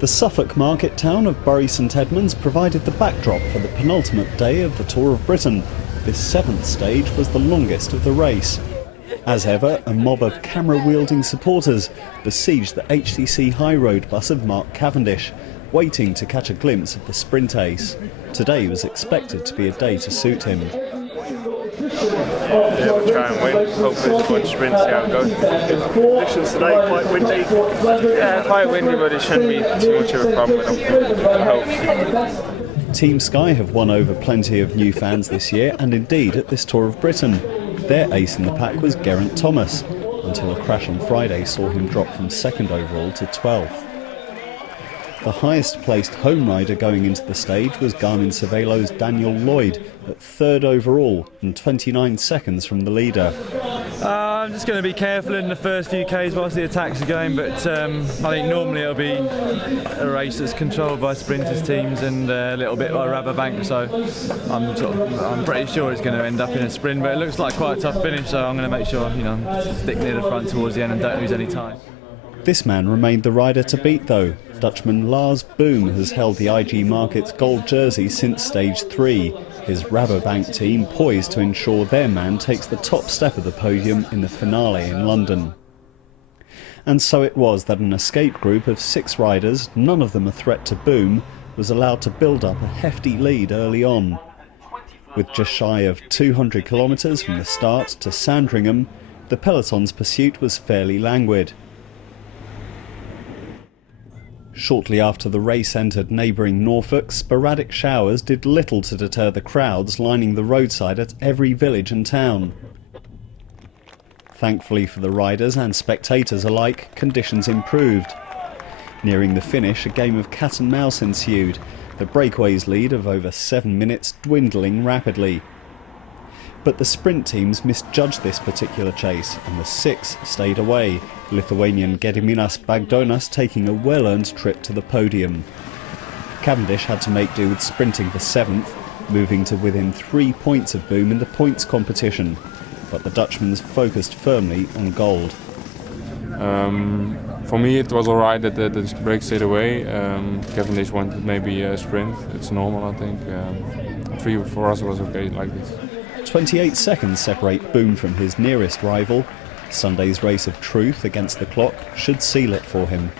The Suffolk market town of Bury St Edmunds provided the backdrop for the penultimate day of the Tour of Britain. This seventh stage was the longest of the race. As ever, a mob of camera-wielding supporters besieged the HTC High Road bus of Mark Cavendish, waiting to catch a glimpse of the sprint ace. Today was expected to be a day to suit him. Yeah, we'll try and win. Hopefully it's a good sprint, see how it goes. Conditions today quite windy. Yeah, quite windy, but it shouldn't be too much of a problem, I hope. Team Sky have won over plenty of new fans this year, and indeed at this Tour of Britain. Their ace in the pack was Geraint Thomas, until a crash on Friday saw him drop from 2nd overall to 12th. The highest placed home rider going into the stage was Garmin-Cervelo's Daniel Lloyd at 3rd overall and 29 seconds from the leader. I'm just going to be careful in the first few Ks whilst the attacks are going, but I think normally it'll be a race that's controlled by sprinters teams and a little bit by rubber bank, so I'm pretty sure it's going to end up in a sprint, but it looks like quite a tough finish, so I'm going to make sure, stick near the front towards the end and don't lose any time. This man remained the rider to beat though. Dutchman Lars Boom has held the IG Markets gold jersey since stage 3. His Rabobank team poised to ensure their man takes the top step of the podium in the finale in London. And so it was that an escape group of 6 riders, none of them a threat to Boom, was allowed to build up a hefty lead early on. With just shy of 200 kilometres from the start to Sandringham, the peloton's pursuit was fairly languid. Shortly after the race entered neighbouring Norfolk, sporadic showers did little to deter the crowds lining the roadside at every village and town. Thankfully for the riders and spectators alike, conditions improved. Nearing the finish, a game of cat and mouse ensued, the breakaways lead of over 7 minutes dwindling rapidly. But the sprint teams misjudged this particular chase, and the 6 stayed away, Lithuanian Gediminas Bagdonas taking a well-earned trip to the podium. Cavendish had to make do with sprinting for 7th, moving to within 3 points of Boom in the points competition, but the Dutchman's focused firmly on gold. For me it was alright that the break stayed away. Cavendish wanted maybe a sprint, it's normal I think. For us it was okay like this. 28 seconds separate Boom from his nearest rival. Sunday's race of truth against the clock should seal it for him.